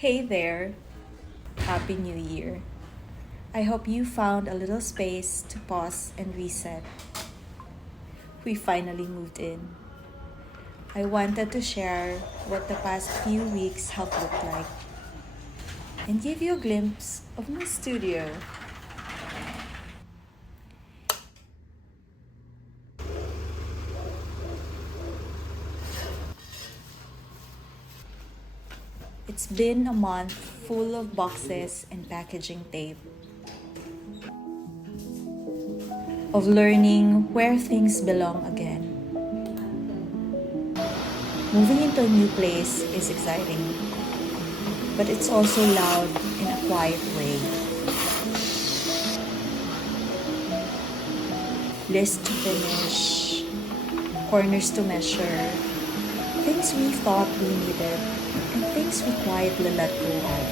Hey there, Happy New Year. I hope you found a little space to pause and reset. We finally moved in. I wanted to share what the past few weeks have looked like and give you a glimpse of my studio. It's been a month full of boxes and packaging tape, of learning where things belong again. Moving into a new place is exciting, but it's also loud in a quiet way. Lists to finish, corners to measure, things we thought we needed, and things we quietly let go of.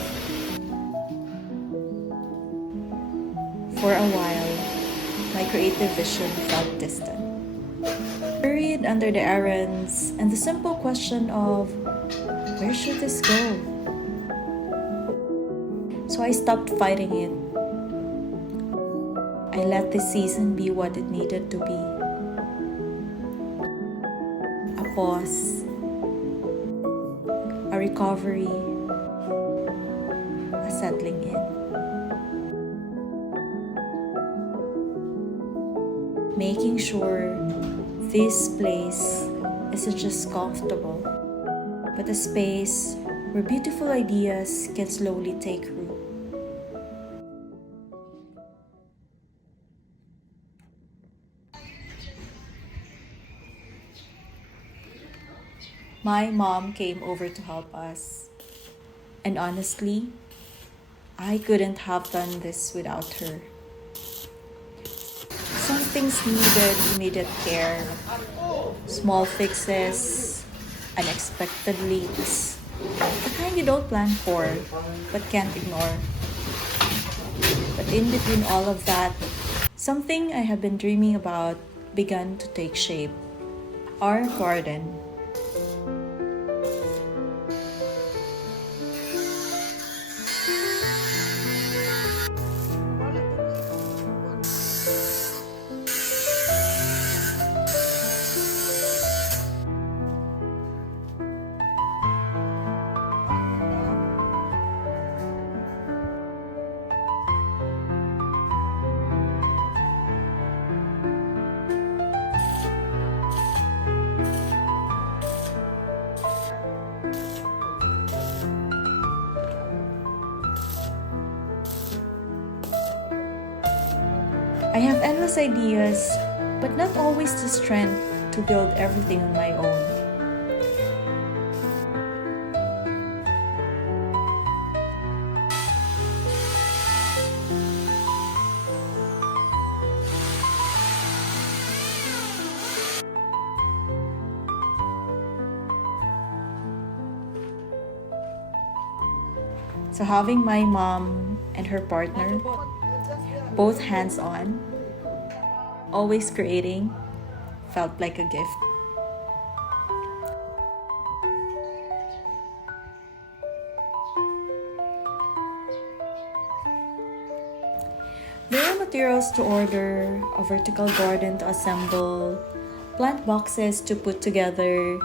For a while, my creative vision felt distant. Buried under the errands and the simple question of, where should this go? So I stopped fighting it. I let this season be what it needed to be. A pause, a recovery, a settling in. Making sure this place isn't just comfortable, but a space where beautiful ideas can slowly take root. My mom came over to help us, and honestly, I couldn't have done this without her. Some things needed immediate care, small fixes, unexpected leaks, the kind you don't plan for but can't ignore. But in between all of that, something I have been dreaming about began to take shape. Our garden. I have endless ideas, but not always the strength to build everything on my own. So having my mom and her partner, both hands-on, always creating, felt like a gift. There are materials to order, a vertical garden to assemble, plant boxes to put together.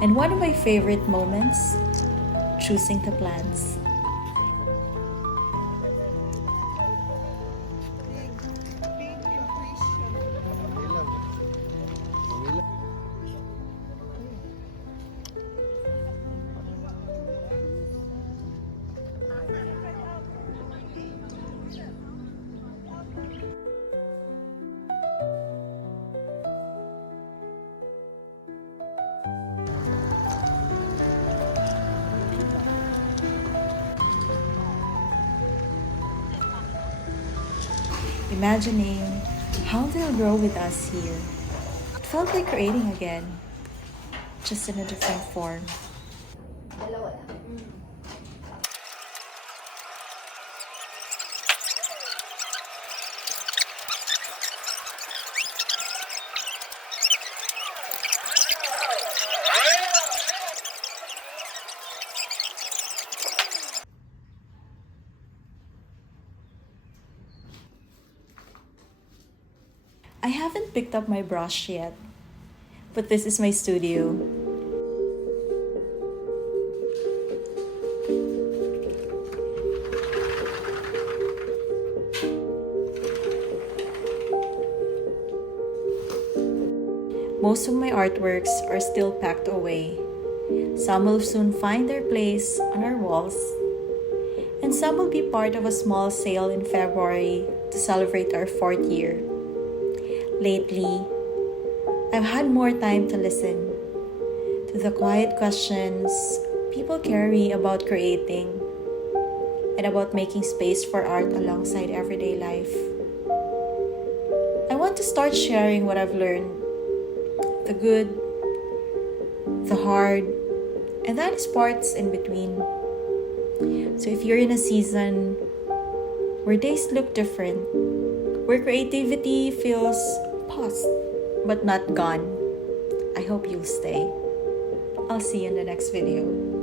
And one of my favorite moments, choosing the plants. imagining how they'll grow with us here. It felt like creating again, just in a different form. I haven't picked up my brush yet, but this is my studio. Most of my artworks are still packed away. Some will soon find their place on our walls, and some will be part of a small sale in February to celebrate our 4th year. Lately, I've had more time to listen to the quiet questions people carry about creating and about making space for art alongside everyday life. I want to start sharing what I've learned, the good, the hard, and that is parts in between. So if you're in a season where days look different, where creativity feels paused but not gone, I hope you'll stay. I'll see you in the next video.